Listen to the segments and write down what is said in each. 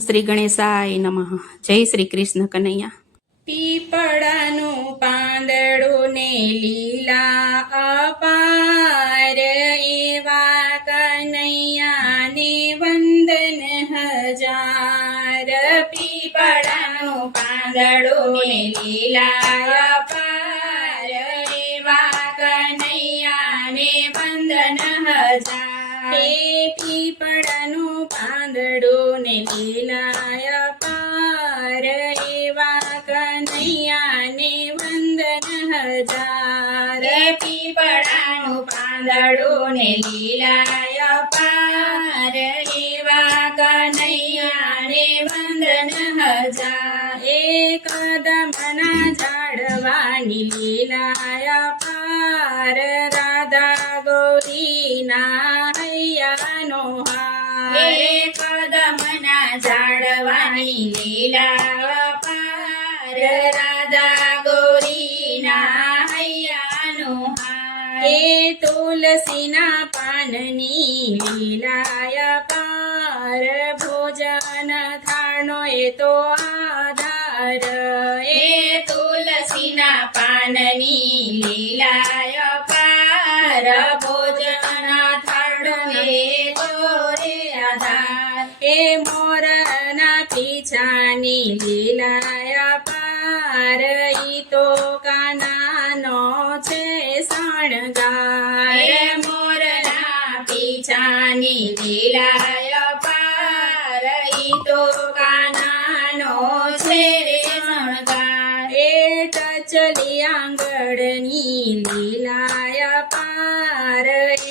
શ્રી ગણેશાય નમઃ. જય શ્રી કૃષ્ણ કનૈયા. પીપળાનું પાંદડું ને લીલા અપાર, એવા કનૈયાને વંદન હજાર. પીપળાનું પાંદડું ને લીલા અપાર, એવા કનૈયાને વંદન હજાર. હે પીપળાનું પાંદડું ને લીલા અપાર, એવા કનૈયાને વંદન હજાર. પીપળાનું પાંદડું ને લીલા અપાર, એવા કનૈયાને વંદન હજાર. એક કદમના ઝાડવાની લીલા અપાર, રાધા ગૌરીના હૈયાનો હાર. કદમના ઝાડવાની લીલા અપાર, રાધા ગૌરીના હૈયાનો હાર. એ તુલસીના પાનની લીલા અપાર, ભોજન થાળનો એ તો આધાર. એ તુલસીના પાનની લીલા અપાર, ભોજન થાળનો એ તો રે આધાર. એ મોરના પીછાની લીલા અપાર, ઈ તો કાનાનો છે શણગાર. મોરના પીછાની લીલા અપાર, ઈ તો કાનાનો છે શણગાર. એ ટચલી આંગળની લીલા અપાર,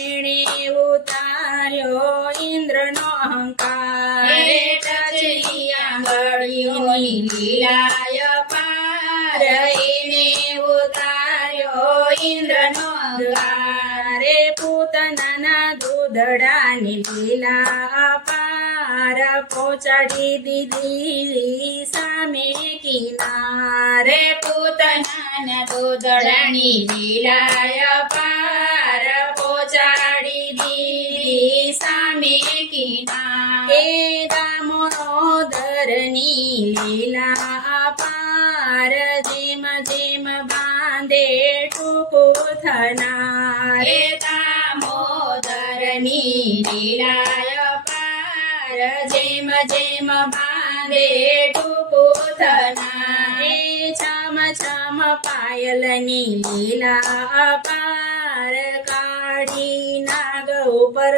એણે ઉતાર્યો ઇન્દ્રનો અહંકાર. ટચલી આંગળીઓની લીલા અપાર, એને ઉતાર્યો ઇન્દ્રનો અહંકાર. પૂતનાના દૂધડાની લીલા અપાર, પહોંચાડી દીધી સામે કિનારે. પૂતનાના દૂધડાની લીલા અપાર, પહોંચાડી દીધી સામે કિનારે. દામોદરની લીલા અપાર, જેમ જેમ બાંધે ટૂંકું થનાર. દામોદરની લીલા અપાર, જેમ જેમ બાંધે ટૂંકું થનાર. છમ છમ પાયલની લીલા અપાર, કાઢી નાગ ઉપર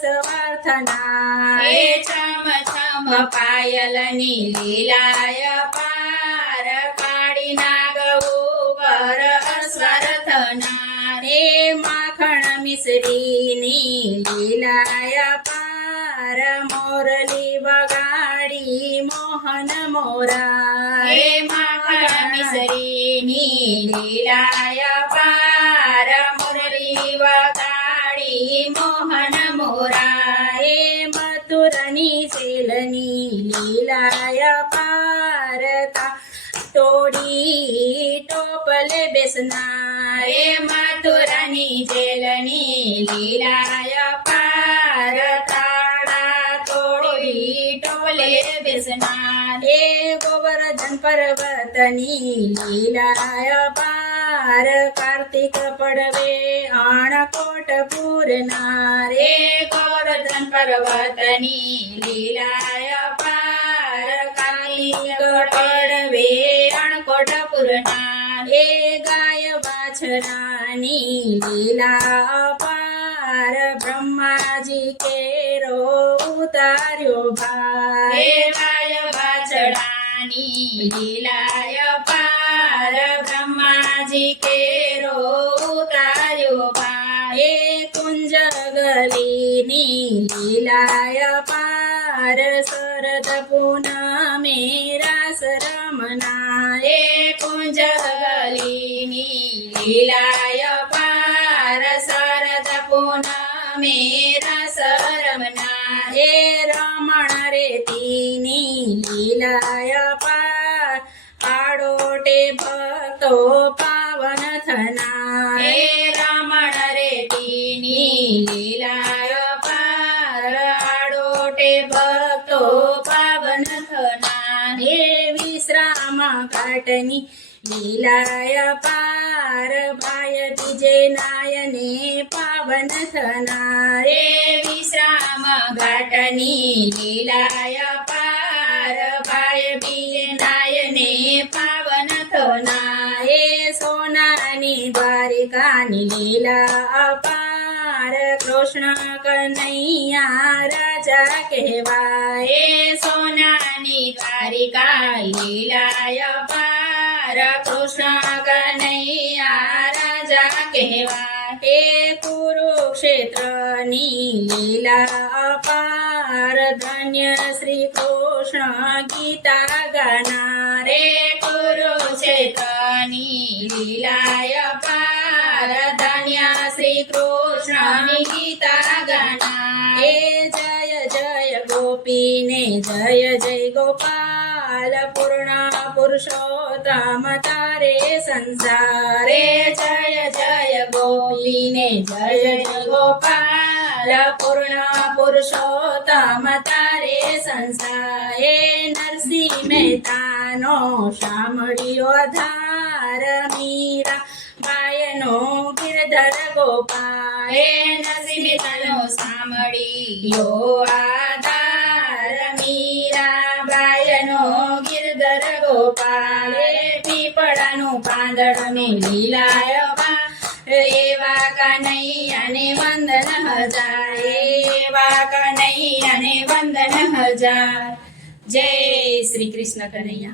સવાર થનાર. છમ છમ પાયલની લીલા અપાર, કાઢી નાગ ઉપર અસવાર થનાર. માખણ મિશ્રીની લીલા અપાર, મોરલી વગાડી મોહન મોરા. માખણ મિશ્રીની લીલા અપાર, મોરલી વગાડી મોહન મોરા. મથુરની સેલની લીલા અપાર, તોડી ટોપલે બેસનાર. મથુરાની જેલની લીલા અપાર, તાળા તોડી ટોપલે બેસનાર. ગોવર્ધન પર્વતની લીલા અપાર, કાર્તિક પડવે અણકોટ પૂરનાર. ગોવર્ધન પર્વતની લીલા અપાર, કાર્તિક પડવે અણકોટ પૂરનાર. ગાય વાછરાની લીલા અપાર, બ્રહ્માજી કેરો ઉતાર્યો ભાર. ગાય વાછરાની લીલા અપાર, બ્રહ્માજી કેરો ઉતાર્યો ભાર. કુંજ ગલીની લીલા અપાર, શરદ પૂનમે રાસ રમનાર. કુંજ ગલીની લીલા અપાર, શરદ પૂનમે રાસ રમનાર. રમણ રેતીની લીલા અપાર, આડોટે ભક્તો પાવન થનાર. રમણ રેતીની લીલા અપાર, આડોટે ભક્તો પાવન ઘાટની લીલાય પાર ભાય બીજે નાયને પાવન થનાર રે વિશ્રામ ઘાટની લીલાય પાર ભાય બીજે નાયને પાવન થનાર હે સોનાની દ્વારિકાની લીલા અપાર કૃષ્ણ કનૈયા રાજા કહેવાય હે સોનાની દ્વારિકા લીલાય પાર કૃષ્ણ કનૈયા રાજા કહેવાય હે કુરુક્ષેત્રની લીલા અપાર ધન્ય શ્રી કૃષ્ણ ગીતા ગાનાર રે કુરુક્ષેત્રની લીલાય પાર ધન્ય શ્રી કૃષ્ણ ગીતા ગાનાર હે જય જય ગોપીને જય જય ગોપાલ પૂર્ણ પુરુષોત્તમ તારે સંસારે જય જય ગોપીને જય જય ગોપાલ પૂર્ણ પુરુષોત્તમ તારે સંસારે નરસિંહ મહેતાનો સાંભળ્યો ધાર મીરા બાયનો ગિરધર ગોપાલ હે નરસિંહ મહેતાનો સાંભળ્યો આધાર મીરા બાયનો ગિરધર ગોપાલ હે પીપળાનું પાંદડનું લીલાય એવા કનૈયાને વંદન હજાર એવા કનૈયાને વંદન હજાર જય શ્રી કૃષ્ણ કનૈયા